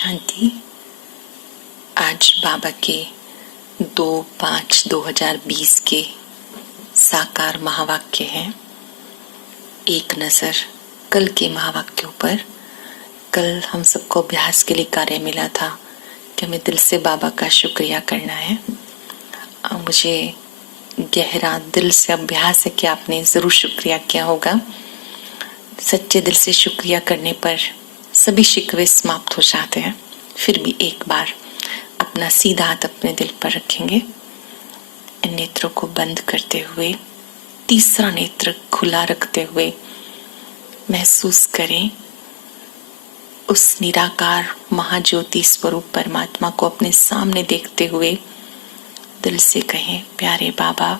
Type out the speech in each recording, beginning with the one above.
शांति। आज बाबा के 2/5/2020 के साकार महावाक्य हैं। एक नजर कल के महावाक्यों पर। कल हम सबको अभ्यास के लिए कार्य मिला था कि हमें दिल से बाबा का शुक्रिया करना है। मुझे गहरा दिल से अभ्यास है कि आपने जरूर शुक्रिया किया होगा। सच्चे दिल से शुक्रिया करने पर सभी शिकवे समाप्त हो जाते हैं। फिर भी एक बार अपना सीधा हाथ अपने दिल पर रखेंगे। इन नेत्रों को बंद करते हुए तीसरा नेत्र खुला रखते हुए महसूस करें उस निराकार महाज्योति स्वरूप परमात्मा को अपने सामने देखते हुए दिल से कहें, प्यारे बाबा,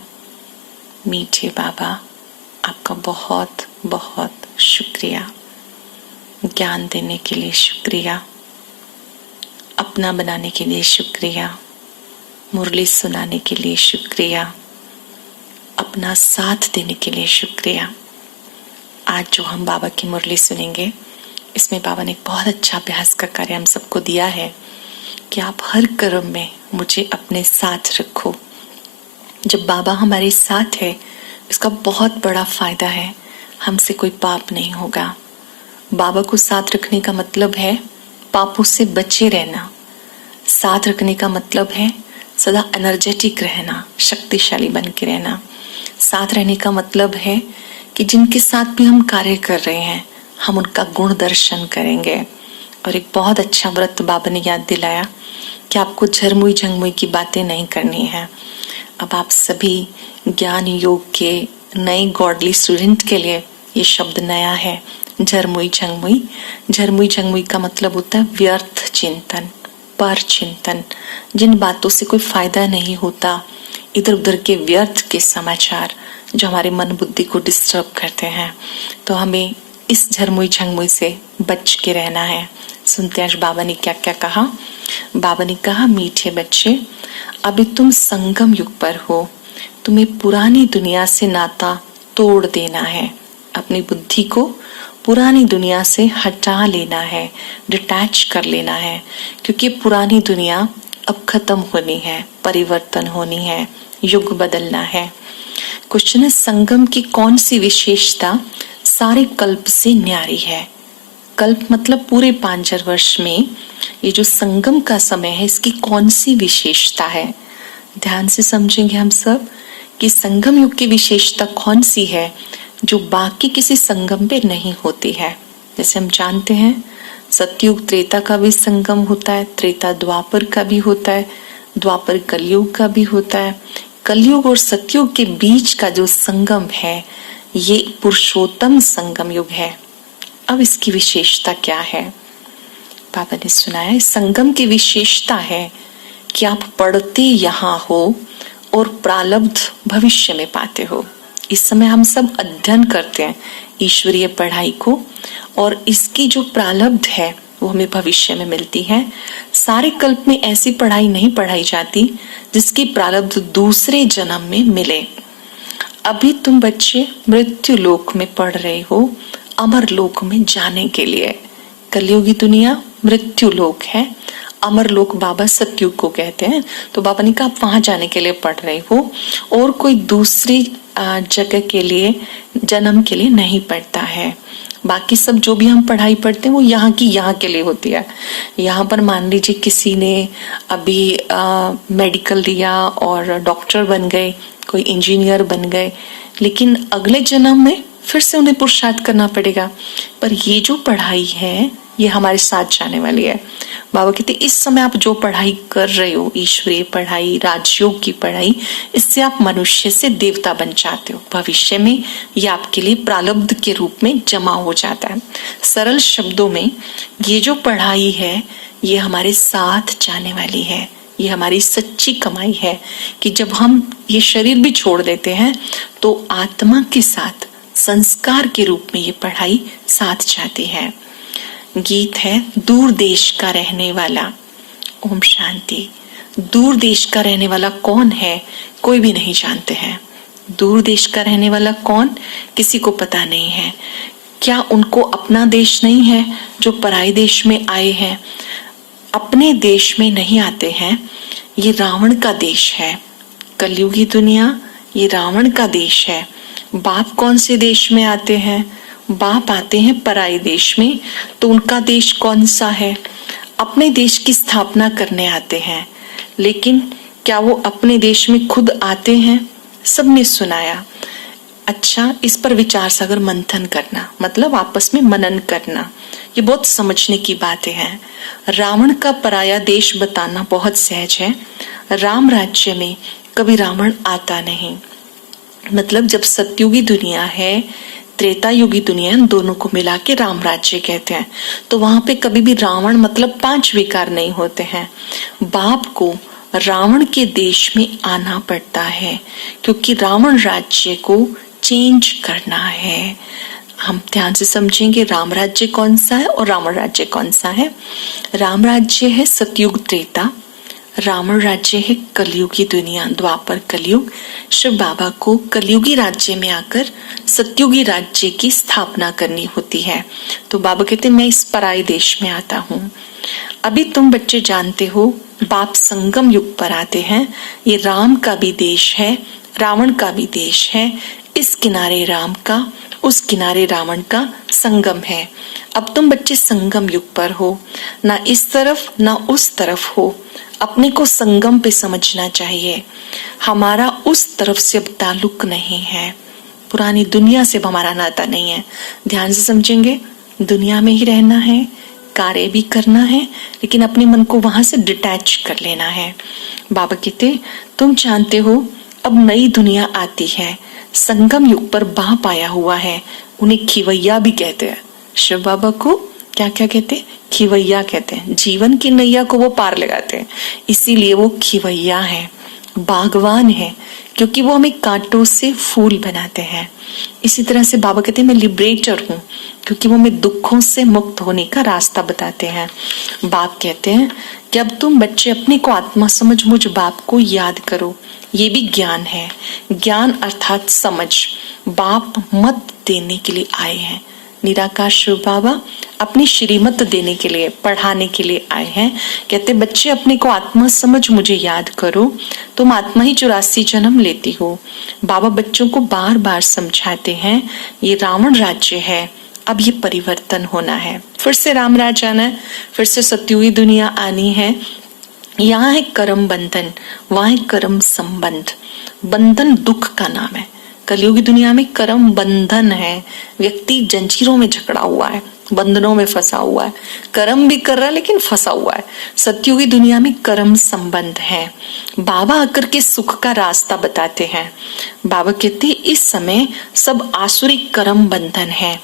मीठे बाबा, आपका बहुत बहुत शुक्रिया। ज्ञान देने के लिए शुक्रिया, अपना बनाने के लिए शुक्रिया, मुरली सुनाने के लिए शुक्रिया, अपना साथ देने के लिए शुक्रिया। आज जो हम बाबा की मुरली सुनेंगे, इसमें बाबा ने एक बहुत अच्छा अभ्यास का कार्य हम सबको दिया है कि आप हर कर्म में मुझे अपने साथ रखो। जब बाबा हमारे साथ है, इसका बहुत बड़ा फायदा है, हमसे कोई पाप नहीं होगा। बाबा को साथ रखने का मतलब है पापों से बचे रहना। साथ रखने का मतलब है सदा एनर्जेटिक रहना, शक्तिशाली बन के रहना। साथ रहने का मतलब है कि जिनके साथ भी हम कार्य कर रहे हैं, हम उनका गुण दर्शन करेंगे। और एक बहुत अच्छा व्रत बाबा ने याद दिलाया कि आपको झरमुई झंगमुई की बातें नहीं करनी है। अब आप सभी ज्ञान योग के नए गॉडली स्टूडेंट के लिए ये शब्द नया है, झरमुई झंगमुई। झरमुई झंगमुई का मतलब होता है व्यर्थ चिंतन, पर चिंतन, जिन बातों से कोई फायदा नहीं होता, इधर उधर के व्यर्थ के समाचार जो हमारे मन बुद्धि को डिस्टर्ब करते हैं। तो हमें इस झरमुई झंगमुई से बच के रहना है। सुनते हैं आज बाबा ने क्या क्या कहा। बाबा ने कहा, मीठे बच्चे, अभी तुम संगम युग पर हो। तुम्हें पुरानी दुनिया से नाता तोड़ देना है। अपनी बुद्धि को पुरानी दुनिया से हटा लेना है, डिटैच कर लेना है, क्योंकि पुरानी दुनिया अब खत्म होनी है, परिवर्तन होनी है, युग बदलना है। क्वेश्चन है, संगम की कौन सी विशेषता सारे कल्प से न्यारी है? कल्प मतलब पूरे 5000 वर्ष में ये जो संगम का समय है, इसकी कौन सी विशेषता है? ध्यान से समझेंगे हम सब कि संगम युग की विशेषता कौन सी है जो बाकी किसी संगम पे नहीं होती है। जैसे हम जानते हैं सतयुग त्रेता का भी संगम होता है, त्रेता द्वापर का भी होता है, द्वापर कलयुग का भी होता है। कलयुग और सतयुग के बीच का जो संगम है, ये पुरुषोत्तम संगम युग है। अब इसकी विशेषता क्या है? बाबा ने सुनाया, संगम की विशेषता है कि आप पढ़ते यहाँ हो और प्रारब्ध भविष्य में पाते हो। इस समय हम सब अध्ययन करते हैं ईश्वरीय पढ़ाई को, और इसकी जो प्रारब्ध है वो हमें भविष्य में मिलती है। सारे कल्प में ऐसी पढ़ाई नहीं पढ़ाई जाती जिसकी प्रारब्ध दूसरे जन्म में मिले। अभी तुम बच्चे मृत्यु लोक में पढ़ रहे हो, अमर लोक में जाने के लिए। कलयुगी दुनिया मृत्यु लोक है, अमर लोक बाबा सतयुग को कहते हैं। तो बाबा ने कहा आप वहां जाने के लिए पढ़ रहे हो, और कोई दूसरी जगह के लिए, जन्म के लिए नहीं पढ़ता है। बाकी सब जो भी हम पढ़ाई पढ़ते हैं वो यहाँ की यहाँ के लिए होती है। यहाँ पर मान लीजिए किसी ने अभी मेडिकल लिया और डॉक्टर बन गए, कोई इंजीनियर बन गए, लेकिन अगले जन्म में फिर से उन्हें पुरुषार्थ करना पड़ेगा। पर ये जो पढ़ाई है ये हमारे साथ जाने वाली है। बाबा कहते इस समय आप जो पढ़ाई कर रहे हो, ईश्वरीय पढ़ाई, राजयोग की पढ़ाई, इससे आप मनुष्य से देवता बन जाते हो। भविष्य में ये आपके लिए प्रारब्ध के रूप में जमा हो जाता है। सरल शब्दों में ये जो पढ़ाई है ये हमारे साथ जाने वाली है। ये हमारी सच्ची कमाई है कि जब हम ये शरीर भी छोड़ देते हैं तो आत्मा के साथ संस्कार के रूप में ये पढ़ाई साथ जाती है। गीत है, दूर देश का रहने वाला। ओम शांति। दूर देश का रहने वाला कौन है? कोई भी नहीं जानते हैं। दूर देश का रहने वाला कौन, किसी को पता नहीं है। क्या उनको अपना देश नहीं है जो पराये देश में आए हैं? अपने देश में नहीं आते हैं, ये रावण का देश है। कलयुगी दुनिया ये रावण का देश है। बाप कौन से देश में आते हैं? बाप आते हैं पराई देश में। तो उनका देश कौन सा है? अपने देश की स्थापना करने आते हैं। लेकिन क्या वो अपने देश में खुद आते हैं? सबने सुनाया। अच्छा, इस पर विचार सागर मंथन करना, मतलब आपस में मनन करना, ये बहुत समझने की बातें हैं। रावण का पराया देश बताना बहुत सहज है। राम राज्य में कभी रावण आता नहीं। मतलब जब सतयुगी दुनिया है, त्रेता युगी दुनिया, दोनों को मिला के राम राज्य कहते हैं। तो वहां पे कभी भी रावण मतलब 5 विकार नहीं होते हैं। बाप को रावण के देश में आना पड़ता है, क्योंकि रावण राज्य को चेंज करना है। हम ध्यान से समझेंगे राम राज्य कौन सा है और रावण राज्य कौन सा है। राम राज्य है सतयुग त्रेता, रावण राज्य है कलयुगी दुनिया, द्वापर कलयुग। शिव बाबा को कलयुगी राज्य में आकर सतयुगी राज्य की स्थापना करनी होती है। तो बाबा कहते मैं इस पराई देश में आता हूँ। अभी तुम बच्चे जानते हो बाप संगम युग पर आते हैं। ये राम का भी देश है, रावण का भी देश है। इस किनारे राम का, उस किनारे रावण का संगम है। अब तुम बच्चे संगम युग पर हो, ना इस तरफ ना उस तरफ हो। अपने को संगम पे समझना चाहिए। हमारा उस तरफ से अब ताल्लुक नहीं है, पुरानी दुनिया से अब हमारा नाता नहीं है। ध्यान से समझेंगे, दुनिया में ही रहना है, कार्य भी करना है, लेकिन अपने मन को वहां से डिटैच कर लेना है। बाबा कहते तुम जानते हो अब नई दुनिया आती है। संगम युग पर बाप आया हुआ है। उन्हें खिवैया भी कहते हैं। शिव बाबा को क्या क्या कहते हैं? खिवैया कहते हैं। जीवन की नैया को वो पार लगाते हैं, इसीलिए वो खिवैया है, बागवान है, क्योंकि वो हमें कांटों से फूल बनाते हैं। इसी तरह से बाबा कहते हैं मैं लिबरेटर हूँ, क्योंकि वो हमें दुखों से मुक्त होने का रास्ता बताते हैं। बाप कहते हैं कि अब तुम बच्चे अपने को आत्मा समझ मुझ बाप को याद करो। ये भी ज्ञान है। ज्ञान अर्थात समझ। बाप मत देने के लिए आए हैं। निराकार शिव बाबा अपनी श्रीमत देने के लिए, पढ़ाने के लिए आए हैं। कहते बच्चे अपने को आत्मा समझ मुझे याद करो, तुम आत्मा ही 84 जन्म लेती हो। बाबा बच्चों को बार बार समझाते हैं ये रावण राज्य है, अब ये परिवर्तन होना है, फिर से राम राज आना है, फिर से सतयुगी दुनिया आनी है। यहाँ है कर्म बंधन, वहां है कर्म संबंध। बंधन दुख का नाम है। कलयुगी दुनिया में कर्म बंधन है। व्यक्ति जंजीरों में जकड़ा हुआ है, बंधनों में फंसा हुआ है, कर्म भी कर रहा है लेकिन फंसा हुआ है। सतयुगी दुनिया में कर्म संबंध है। बाबा आकर के सुख का रास्ता बताते हैं। बाबा कहते इस समय सब आसुरिक कर्म बंधन है।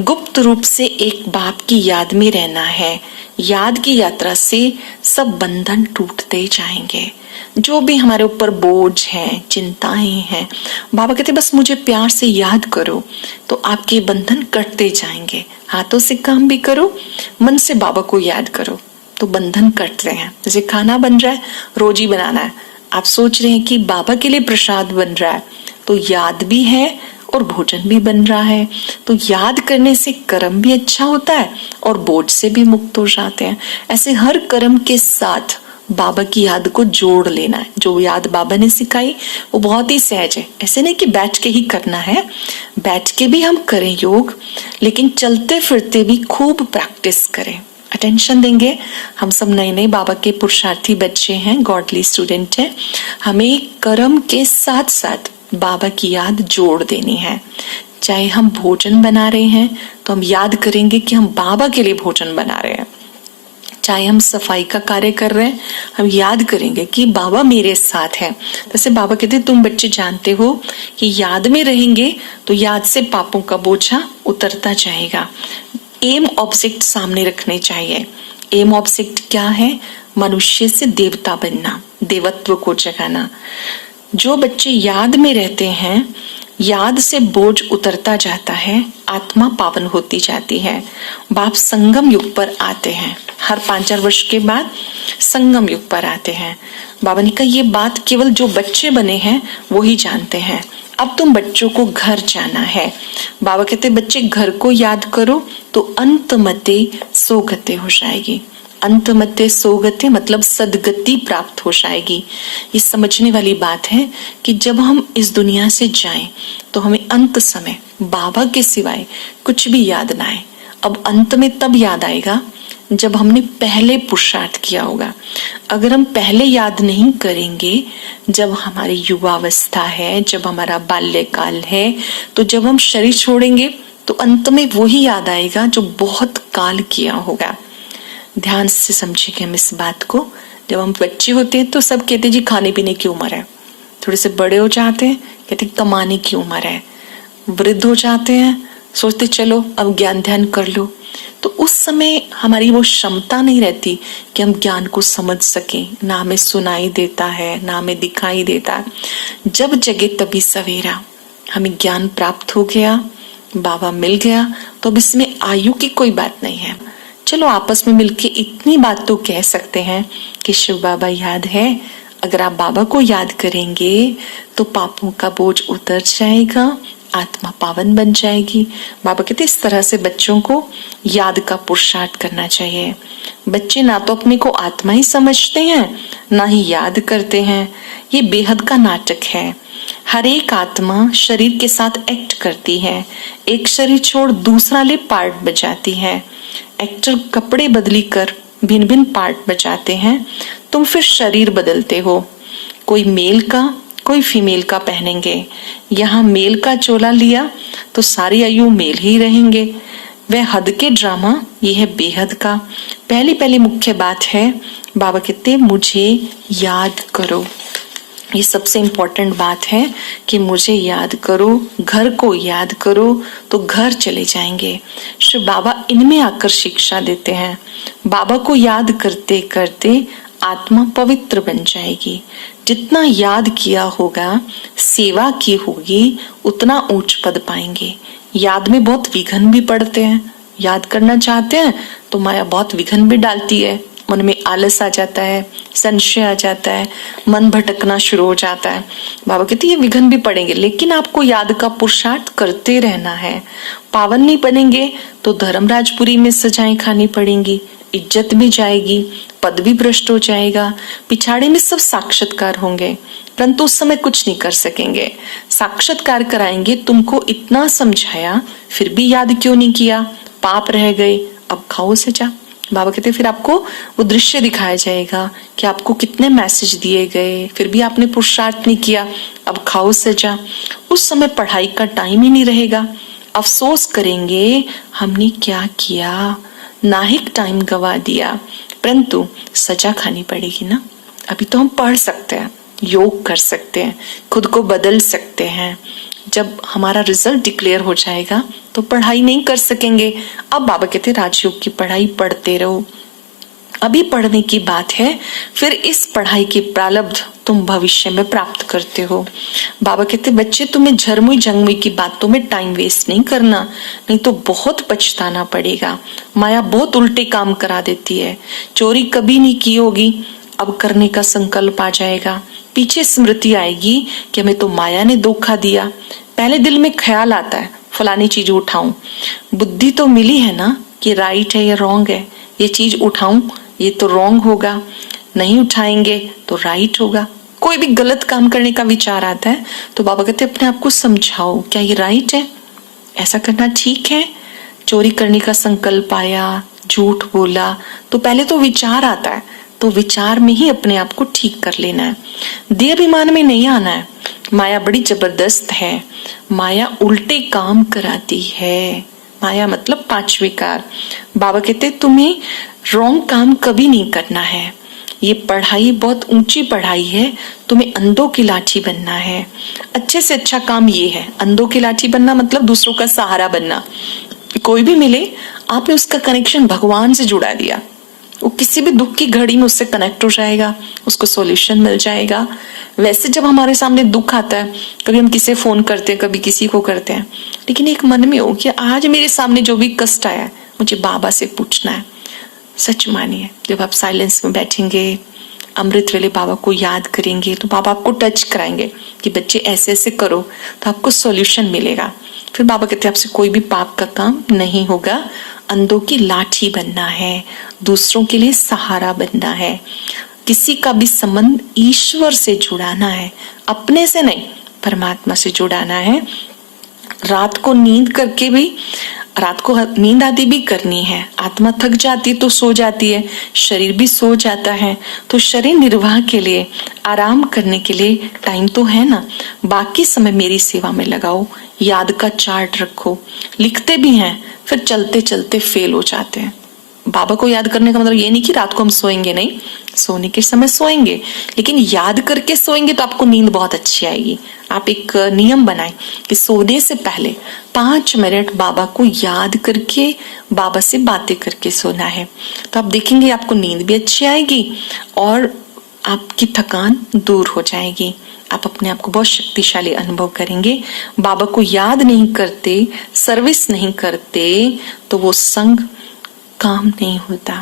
गुप्त रूप से एक बाप की याद में रहना है। याद की यात्रा से सब बंधन टूटते जाएंगे। जो भी हमारे ऊपर बोझ है, चिंताएं हैं, बाबा कहते बस मुझे प्यार से याद करो तो आपके बंधन कटते जाएंगे। हाथों से काम भी करो, मन से बाबा को याद करो तो बंधन कट रहे हैं। जैसे खाना बन रहा है, रोज ही बनाना है, आप सोच रहे हैं कि बाबा के लिए प्रसाद बन रहा है, तो याद भी है और भोजन भी बन रहा है। तो याद करने से कर्म भी अच्छा होता है और बोझ से भी मुक्त हो जाते हैं। ऐसे हर कर्म के साथ बाबा की याद को जोड़ लेना है। जो याद बाबा ने सिखाई वो बहुत ही सहज है। ऐसे नहीं कि बैठ के ही करना है, बैठ के भी हम करें योग, लेकिन चलते फिरते भी खूब प्रैक्टिस करें, अटेंशन देंगे। हम सब नए नए बाबा के पुरुषार्थी बच्चे हैं, गॉडली स्टूडेंट हैं। हमें कर्म के साथ साथ बाबा की याद जोड़ देनी है। चाहे हम भोजन बना रहे हैं तो हम याद करेंगे कि हम बाबा के लिए भोजन बना रहे हैं। चाहे हम सफाई का कार्य कर रहे हैं, हम याद करेंगे कि बाबा मेरे साथ है। जैसे बाबा कहते तुम बच्चे जानते हो कि याद में रहेंगे तो याद से पापों का बोझा उतरता जाएगा। एम ऑब्जेक्ट सामने रखने चाहिए। एम ऑब्जेक्ट क्या है? मनुष्य से देवता बनना, देवत्व को जगाना। जो बच्चे याद में रहते हैं, याद से बोझ उतरता जाता है, आत्मा पावन होती जाती है। बाप संगम युग पर आते हैं, हर 5-4 वर्ष के बाद संगम युग पर आते हैं। बाबा ने कहा ये बात केवल जो बच्चे बने हैं वो ही जानते हैं। अब तुम बच्चों को घर जाना है। बाबा कहते बच्चे घर को याद करो तो अंतमते सोगते हो जाएगी। अंतमते सोगते मतलब सदगति प्राप्त हो जाएगी। ये समझने वाली बात है कि जब हम इस दुनिया से जाएं तो हमें अंत समय बाबा के सिवाय कुछ भी याद ना आए। अब अंत में तब याद आएगा जब हमने पहले पुरुषार्थ किया होगा। अगर हम पहले याद नहीं करेंगे, जब हमारी युवावस्था है, जब हमारा बाल्यकाल है, तो जब हम शरीर छोड़ेंगे तो अंत में वही याद आएगा जो बहुत काल किया होगा। ध्यान से समझिए हम इस बात को। जब हम बच्चे होते हैं तो सब कहते जी खाने पीने की उम्र है। थोड़े से बड़े हो जाते हैं कहते कमाने की उम्र है। वृद्ध हो जाते हैं सोचते चलो अब ज्ञान ध्यान कर लो। तो उस समय हमारी वो क्षमता नहीं रहती कि हम ज्ञान को समझ सकें। ना हमें सुनाई देता है, ना हमें दिखाई देता। जब जगे तभी सवेरा, हमें ज्ञान प्राप्त हो गया, बाबा मिल गया, तो अब इसमें आयु की कोई बात नहीं है। चलो आपस में मिलके इतनी बात तो कह सकते हैं कि शिव बाबा याद है। अगर आप बाबा को याद करेंगे तो पापों का बोझ उतर जाएगा, आत्मा पावन बन जाएगी। बाबा कहते इस तरह से बच्चों को याद का पुरुषार्थ करना चाहिए। बच्चे ना तो अपने को आत्मा ही समझते हैं, ना ही याद करते हैं। ये बेहद का नाटक है। हर एक आत्मा शरीर के साथ एक्ट करती है। एक शरीर छोड़ दूसरा ले पार्ट बजाती है। एक्टर कपड़े बदली कर भिन्न भिन्न पार्ट बजाते हैं। तुम फिर शरीर बदलते हो। कोई मेल का कोई फीमेल का पहनेंगे। यहाँ मेल का चोला लिया तो सारी आयु मेल ही रहेंगे। वह हद के ड्रामा, ये है बेहद का। पहली मुख्य बात है, बाबा कहते मुझे याद करो। ये सबसे इम्पोर्टेंट बात है कि मुझे याद करो, घर को याद करो तो घर चले जाएंगे। श्री बाबा इनमें आकर शिक्षा देते हैं। बाबा को याद करते करते आत्मा पवित्र बन जाएगी। जितना याद किया होगा, सेवा की होगी, उतना ऊंच पद पाएंगे। याद में बहुत विघ्न भी पड़ते हैं। याद करना चाहते हैं तो माया बहुत विघ्न भी डालती है। मन में आलस आ जाता है, संशय आ जाता है, मन भटकना शुरू हो जाता है। बाबा कहते ये विघ्न भी पड़ेंगे, लेकिन आपको याद का पुरुषार्थ करते रहना है। पावन नहीं बनेंगे तो धर्मराजपुरी में सजाएं खानी पड़ेंगी, इज्जत भी जाएगी, पद भी भ्रष्ट हो जाएगा। पिछाड़े में सब साक्षात्कार होंगे, परंतु उस समय कुछ नहीं कर सकेंगे। साक्षात्कार कराएंगे, तुमको इतना समझाया फिर भी याद क्यों नहीं किया, पाप रह गए, अब खाओ सजा। बाबा कहते फिर आपको वो दृश्य दिखाया जाएगा कि आपको कितने मैसेज दिए गए, फिर भी आपने पुरुषार्थ नहीं किया, अब खाओ सजा। उस समय पढ़ाई का टाइम ही नहीं रहेगा। अफसोस करेंगे हमने क्या किया, नाहिक टाइम गवा दिया। परंतु सजा खानी पड़ेगी ना। अभी तो हम पढ़ सकते हैं, योग कर सकते हैं, खुद को बदल सकते हैं। जब हमारा रिजल्ट डिक्लेयर हो जाएगा तो पढ़ाई नहीं कर सकेंगे। अब बाबा कहते राजयोग की पढ़ाई पढ़ते रहो। अभी पढ़ने की बात है, फिर इस पढ़ाई की प्रारब्ध तुम भविष्य में प्राप्त करते हो। बाबा कहते बच्चे तुम्हें झरमुई जंगमुई की बातों में टाइम वेस्ट नहीं करना, नहीं तो बहुत पछताना पड़ेगा। माया बहुत उल्टे काम करा देती है। चोरी कभी नहीं की होगी, अब करने का संकल्प आ जाएगा। पीछे स्मृति आएगी कि हमें तो माया ने धोखा दिया। पहले दिल में ख्याल आता है फलानी चीज उठाऊं, बुद्धि तो मिली है ना कि राइट है या रॉन्ग है, ये चीज उठाऊं ये तो रॉन्ग होगा, नहीं उठाएंगे तो राइट होगा। कोई भी गलत काम करने का विचार आता है तो बाबा कहते अपने आप को समझाओ, क्या ये राइट है, ऐसा करना ठीक है। चोरी करने का संकल्प आया, झूठ बोला, तो पहले तो विचार आता है, तो विचार में ही अपने आप को ठीक कर लेना है। देह अभिमान में नहीं आना है। माया बड़ी जबरदस्त है। माया उल्टे काम कराती है। माया मतलब पांच विकार। बाबा कहते तुम्हें रॉन्ग काम कभी नहीं करना है। ये पढ़ाई बहुत ऊंची पढ़ाई है, तुम्हें अंधों की लाठी बनना है। अच्छे से अच्छा काम ये है, अंधों की लाठी बनना मतलब दूसरों का सहारा बनना। कोई भी मिले, आपने उसका कनेक्शन भगवान से जुड़ा दिया, वो किसी भी दुख की घड़ी में उससे कनेक्ट हो जाएगा, उसको सॉल्यूशन मिल जाएगा। वैसे जब हमारे सामने दुख आता है, कभी हम किसे फोन करते हैं, कभी किसी को करते हैं, लेकिन एक मन में हो कि आज मेरे सामने जो भी कष्ट आया है मुझे बाबा से पूछना है। सच मानिए, जब आप साइलेंस में बैठेंगे, अमृत वेले बाबा को याद करेंगे तो बाबा आपको टच कराएंगे कि बच्चे ऐसे ऐसे करो तो आपको सॉल्यूशन मिलेगा। फिर बाबा कहते हैं आपसे कोई भी पाप का काम नहीं होगा, अंधों की लाठी बनना है, दूसरों के लिए सहारा बनना है, किसी का भी संबंध ईश्वर से जुड़ाना है, अपने से नहीं परमात्मा से जुड़ाना है। रात को नींद करके भी, रात को नींद आदि भी करनी है, आत्मा थक जाती तो सो जाती है, शरीर भी सो जाता है, तो शरीर निर्वाह के लिए, आराम करने के लिए टाइम तो है ना, बाकी समय मेरी सेवा में लगाओ, याद का चार्ट रखो। लिखते भी हैं फिर चलते चलते फेल हो जाते हैं। बाबा को याद करने का मतलब ये नहीं कि रात को हम सोएंगे नहीं, सोने के समय सोएंगे, लेकिन याद करके सोएंगे तो आपको नींद बहुत अच्छी आएगी। आप एक नियम बनाएं कि सोने से पहले 5 मिनट बाबा को याद करके, बाबा से बातें करके सोना है, तो आप देखेंगे आपको नींद भी अच्छी आएगी और आपकी थकान दूर हो जाएगी। आप अपने आप को बहुत शक्तिशाली अनुभव करेंगे। बाबा को याद नहीं करते, सर्विस नहीं करते तो वो संग काम नहीं होता।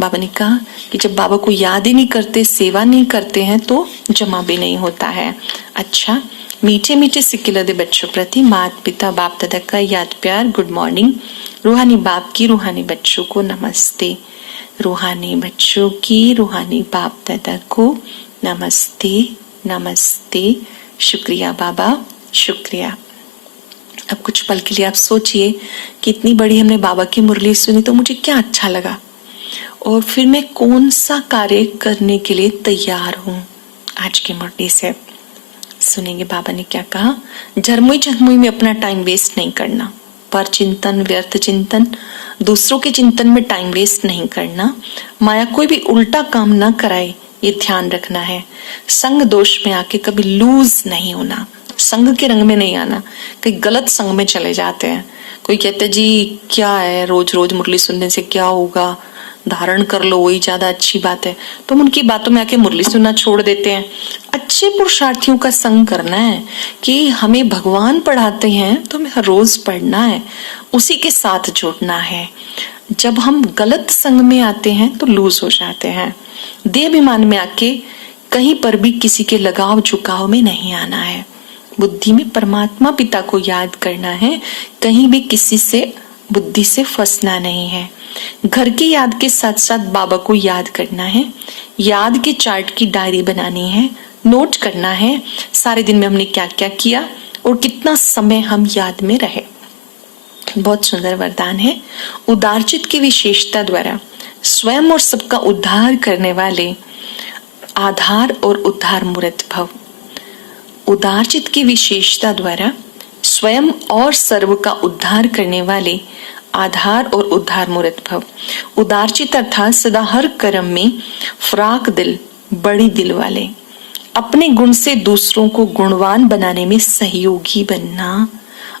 बाबा ने कहा कि जब बाबा को याद ही नहीं करते, सेवा नहीं करते हैं तो जमा भी नहीं होता है। अच्छा, मीठे मीठे सिक्के दे बच्चों प्रति माता पिता बाप दादा का याद प्यार, गुड मॉर्निंग। रूहानी बाप की रूहानी बच्चों को नमस्ते, रूहानी बच्चों की रूहानी बाप दादा को नमस्ते नमस्ते। शुक्रिया बाबा, शुक्रिया। अब कुछ पल के लिए आप सोचिए कि इतनी बड़ी हमने बाबा की मुरली सुनी तो मुझे क्या अच्छा लगा और फिर मैं कौन सा कार्य करने के लिए तैयार हूँ। आज की मुरली से सुनेंगे बाबा ने क्या कहा। झरमुई झरमुई में अपना टाइम वेस्ट नहीं करना, पर चिंतन, व्यर्थ चिंतन, दूसरों के चिंतन में टाइम वेस्ट नहीं करना, माया कोई भी उल्टा काम ना कराए ये ध्यान रखना है। संग दोष में आके कभी लूज नहीं होना, संग के रंग में नहीं आना। कई गलत संग में चले जाते हैं। कोई कहते जी क्या है, रोज रोज मुरली सुनने से क्या होगा, धारण कर लो वही ज्यादा अच्छी बात है, तो हम उनकी बातों में आके मुरली सुनना छोड़ देते हैं। अच्छे पुरुषार्थियों का संग करना है कि हमें भगवान पढ़ाते हैं तो हमें हर रोज पढ़ना है, उसी के साथ जुड़ना है। जब हम गलत संग में आते हैं तो लूज हो जाते हैं। देहाभिमान में आके कहीं पर भी किसी के लगाव झुकाव में नहीं आना है। बुद्धि में परमात्मा पिता को याद करना है, कहीं भी किसी से बुद्धि से फंसना नहीं है। घर की याद के साथ साथ बाबा को याद करना है। याद के चार्ट की डायरी बनानी है, नोट करना है सारे दिन में हमने क्या क्या किया और कितना समय हम याद में रहे। बहुत सुंदर वरदान है। उदारचित की विशेषता द्वारा स्वयं और सबका उद्धार करने वाले आधार और उद्धार मूर्त भव। उदारचित की विशेषता द्वारा स्वयं और सर्व का उद्धार करने वाले आधार और उद्धार मूर्त भव। उदारचित अर्थात सदा हर कर्म में फ्राक दिल, बड़ी दिल वाले, अपने गुण से दूसरों को गुणवान बनाने में सहयोगी बनना,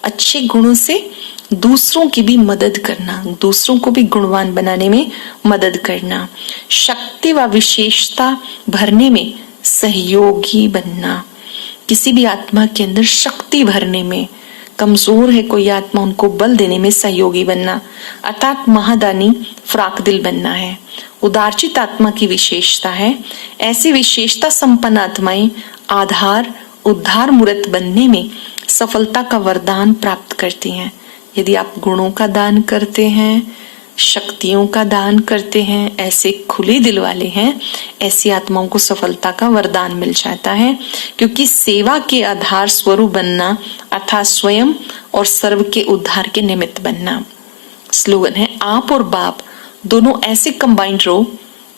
अच्छे गुणों से दूसरों की भी मदद करना, दूसरों को भी गुणवान बनाने में मदद करना, शक्ति व विशेषता भरने में सहयोगी बनना। किसी भी आत्मा के अंदर शक्ति भरने में, कमजोर है कोई आत्मा, उनको बल देने में सहयोगी बनना, अर्थात महादानी फ्राक दिल बनना है। उदारचित आत्मा की विशेषता है। ऐसी विशेषता संपन्न आत्माएं आधार उद्धार मूर्त बनने में सफलता का वरदान प्राप्त करती हैं। यदि आप गुणों का दान करते हैं, शक्तियों का दान करते हैं, ऐसे खुले दिल वाले हैं, ऐसी आत्माओं को सफलता का वरदान मिल जाता है। क्योंकि सेवा के आधार स्वरूप बनना अर्थात स्वयं और सर्व के उद्धार के निमित्त बनना। स्लोगन है, आप और बाप दोनों ऐसे कंबाइंड रहो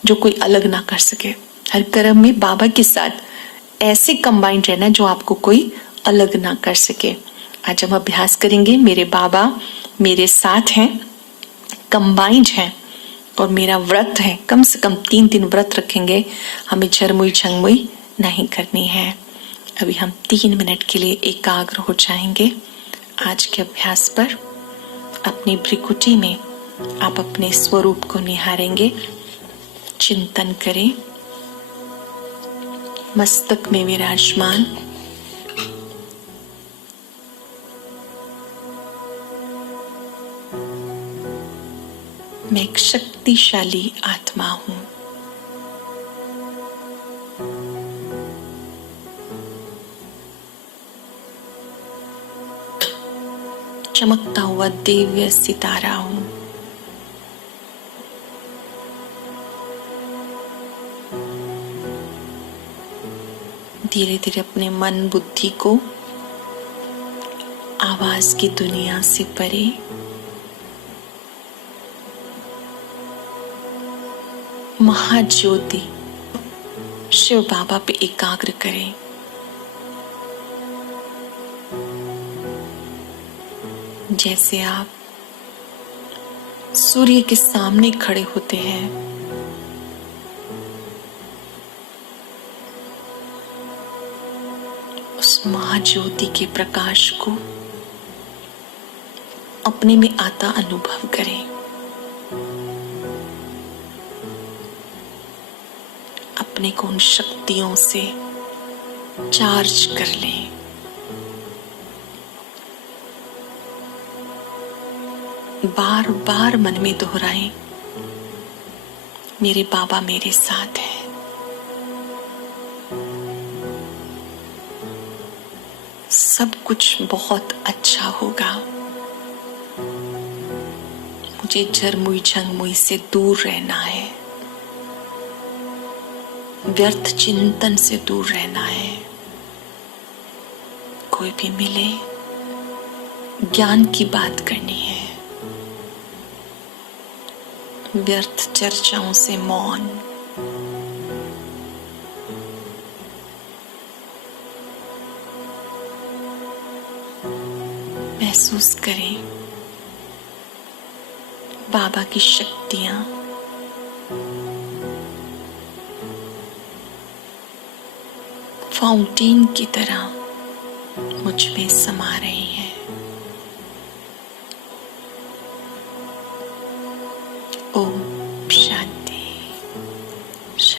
जो कोई अलग ना कर सके। हर कर्म में बाबा के साथ ऐसे कंबाइंड रहना जो आपको कोई अलग ना कर सके। आज हम अभ्यास करेंगे, मेरे बाबा मेरे साथ हैं, कंबाइंड हैं और मेरा व्रत है, कम से कम 3 दिन व्रत रखेंगे, हमें झरमुई झंगमुई नहीं करनी है। अभी हम 3 मिनट के लिए एकाग्र हो जाएंगे आज के अभ्यास पर। अपनी भ्रिकुटी में आप अपने स्वरूप को निहारेंगे, चिंतन करें। मस्तक में विराजमान मैं एक शक्तिशाली आत्मा हूं। चमकता हुआ दिव्य सितारा हूं। धीरे धीरे अपने मन बुद्धि को आवाज की दुनिया से परे महाज्योति शिव बाबा पे एकाग्र करें। जैसे आप सूर्य के सामने खड़े होते हैं, उस महाज्योति के प्रकाश को अपने में आता अनुभव करें। अपने को उन शक्तियों से चार्ज कर लें। बार बार मन में दोहराएं, मेरे बाबा मेरे साथ हैं। सब कुछ बहुत अच्छा होगा। मुझे झरमुई झंगमुई से दूर रहना है, व्यर्थ चिंतन से दूर रहना है। कोई भी मिले, ज्ञान की बात करनी है। व्यर्थ चर्चाओं से मौन। महसूस करें बाबा की शक्तियां फाउंटेन की तरह मुझ में समा रही हैं। ओम